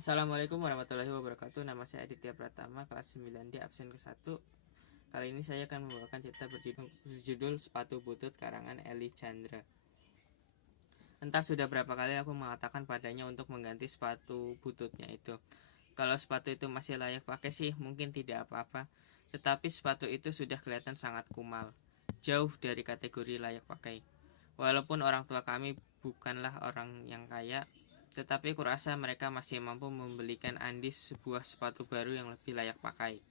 Assalamualaikum warahmatullahi wabarakatuh. Nama saya Aditya Pratama, kelas 9D, absen ke-1. Kali ini saya akan membawakan cerita berjudul Sepatu Butut karangan Eli Chandra. Entah sudah berapa kali aku mengatakan padanya untuk mengganti sepatu bututnya itu. Kalau sepatu itu masih layak pakai sih mungkin tidak apa-apa, tetapi sepatu itu sudah kelihatan sangat kumal, jauh dari kategori layak pakai. Walaupun orang tua kami bukanlah orang yang kaya, tetapi kurasa mereka masih mampu membelikan Andi sebuah sepatu baru yang lebih layak pakai.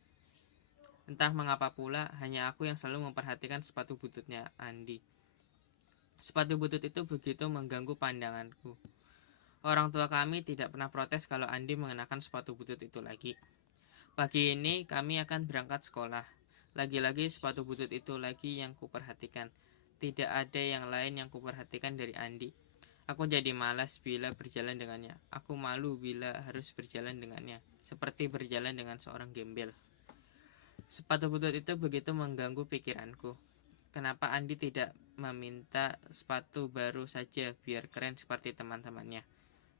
Entah mengapa pula, hanya aku yang selalu memperhatikan sepatu bututnya Andi. Sepatu butut itu begitu mengganggu pandanganku. Orang tua kami tidak pernah protes kalau Andi mengenakan sepatu butut itu lagi. Pagi ini kami akan berangkat sekolah. Lagi-lagi sepatu butut itu lagi yang kuperhatikan. Tidak ada yang lain yang kuperhatikan dari Andi. Aku jadi malas bila berjalan dengannya. Aku malu bila harus berjalan dengannya, seperti berjalan dengan seorang gembel. Sepatu butut itu begitu mengganggu pikiranku. Kenapa Andi tidak meminta sepatu baru saja biar keren seperti teman-temannya?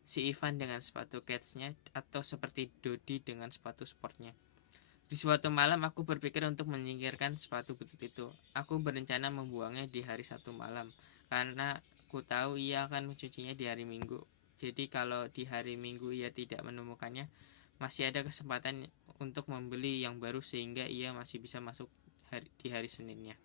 Si Ivan dengan sepatu ketsnya atau seperti Dodi dengan sepatu sportnya. Di suatu malam aku berpikir untuk menyingkirkan sepatu butut itu. Aku berencana membuangnya di hari Sabtu malam, karena ku tahu ia akan mencucinya di hari Minggu. Jadi kalau di hari Minggu ia tidak menemukannya, masih ada kesempatan untuk membeli yang baru sehingga ia masih bisa masuk di hari Seninnya.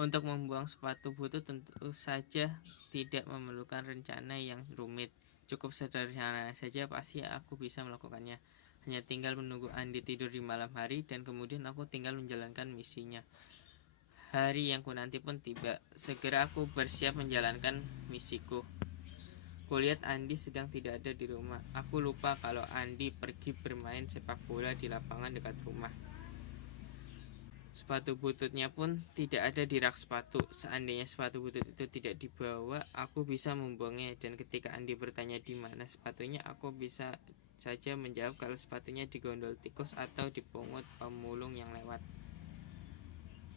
Untuk membuang sepatu butut tentu saja tidak memerlukan rencana yang rumit. Cukup sederhana saja pasti aku bisa melakukannya. Hanya tinggal menunggu Andi tidur di malam hari dan kemudian aku tinggal menjalankan misinya. Hari yang kunanti pun tiba. Segera aku bersiap menjalankan misiku. Kulihat Andi sedang tidak ada di rumah. Aku lupa kalau Andi pergi bermain sepak bola di lapangan dekat rumah. Sepatu bututnya pun tidak ada di rak sepatu. Seandainya sepatu butut itu tidak dibawa, aku bisa membuangnya. Dan ketika Andi bertanya di mana sepatunya, aku bisa saja menjawab kalau sepatunya digondol tikus atau dipungut pemulung yang lewat.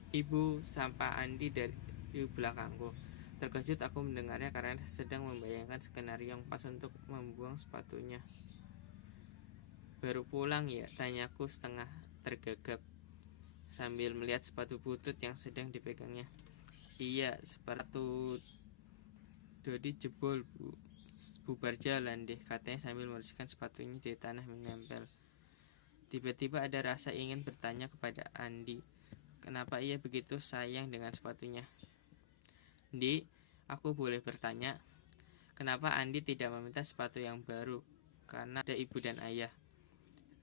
Ibu sampah Andi dari belakangku. Terkejut aku mendengarnya karena sedang membayangkan skenario yang pas untuk membuang sepatunya. Baru pulang ya? Tanyaku setengah tergagap sambil melihat sepatu butut yang sedang dipegangnya. Iya, sepatu Dodi jebol, Bu. Bubar jalan deh, katanya sambil membersihkan sepatunya di tanah menempel. Tiba-tiba ada rasa ingin bertanya kepada Andi, kenapa ia begitu sayang dengan sepatunya. Di, aku boleh bertanya, kenapa Andi tidak meminta sepatu yang baru? Karena ada ibu dan ayah.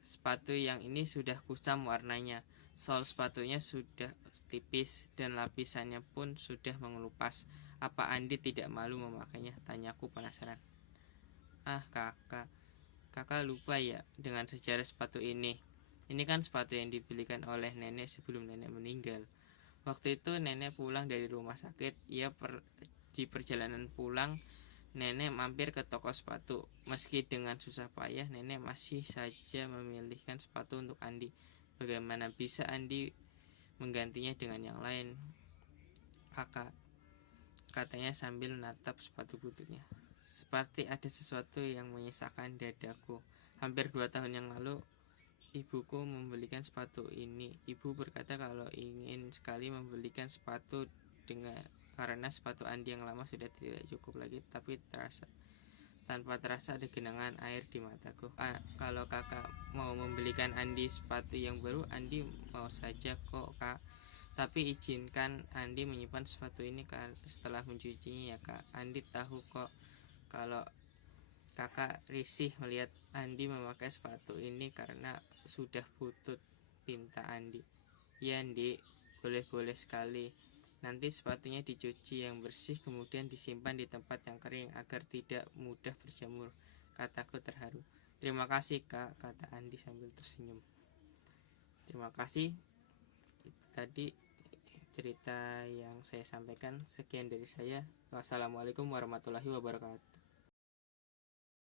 Sepatu yang ini sudah kusam warnanya. Sol sepatunya sudah tipis dan lapisannya pun sudah mengelupas. Apa Andi tidak malu memakainya? Tanyaku penasaran. Ah kakak lupa ya dengan sejarah sepatu ini. Ini kan sepatu yang dibelikan oleh nenek sebelum nenek meninggal. Waktu itu nenek pulang dari rumah sakit. Di perjalanan pulang, nenek mampir ke toko sepatu. Meski dengan susah payah, nenek masih saja memilihkan sepatu untuk Andi. Bagaimana bisa Andi menggantinya dengan yang lain? Kakak, katanya sambil menatap sepatu bututnya. Seperti ada sesuatu yang menyisakan dadaku. Hampir 2 tahun yang lalu, ibuku membelikan sepatu ini. Ibu berkata kalau ingin sekali membelikan sepatu karena sepatu Andi yang lama sudah tidak cukup lagi, tapi tanpa terasa ada genangan air di mataku. Kalau kakak mau membelikan Andi sepatu yang baru, Andi mau saja kok kak. Tapi izinkan Andi menyimpan sepatu ini setelah mencucinya ya kak. Andi tahu kok kalau kakak risih melihat Andi memakai sepatu ini karena sudah butut, pinta Andi. Ya Andi, boleh-boleh sekali. Nanti sepatunya dicuci yang bersih kemudian disimpan di tempat yang kering agar tidak mudah berjamur, kataku terharu. Terima kasih kak, kata Andi sambil tersenyum. Terima kasih. Itu tadi cerita yang saya sampaikan. Sekian dari saya. Wassalamualaikum warahmatullahi wabarakatuh.